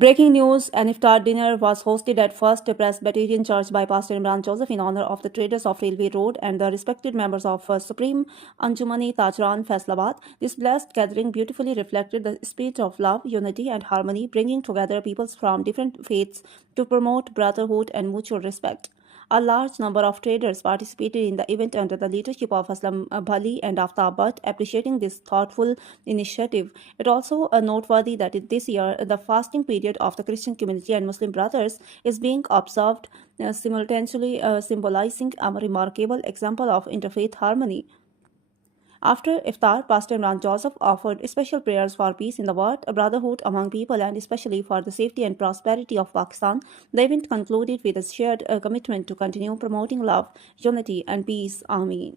Breaking news: an iftar dinner was hosted at First Presbyterian Church by Pastor Imran Joseph in honor of the traders of Railway Road and the respected members of Supreme Anjumani Tajran Faisalabad. This blessed gathering beautifully reflected the spirit of love, unity, and harmony, bringing together peoples from different faiths to promote brotherhood and mutual respect. A large number of traders participated in the event under the leadership of Aslam Bhali and Aftab Bhatt, appreciating this thoughtful initiative. It also noteworthy that this year the fasting period of the Christian community and Muslim brothers is being observed simultaneously, symbolizing a remarkable example of interfaith harmony. After iftar, Pastor Imran Joseph offered special prayers for peace in the world, brotherhood among people, and especially for the safety and prosperity of Pakistan. The event concluded with a shared commitment to continue promoting love, unity, and peace. Ameen.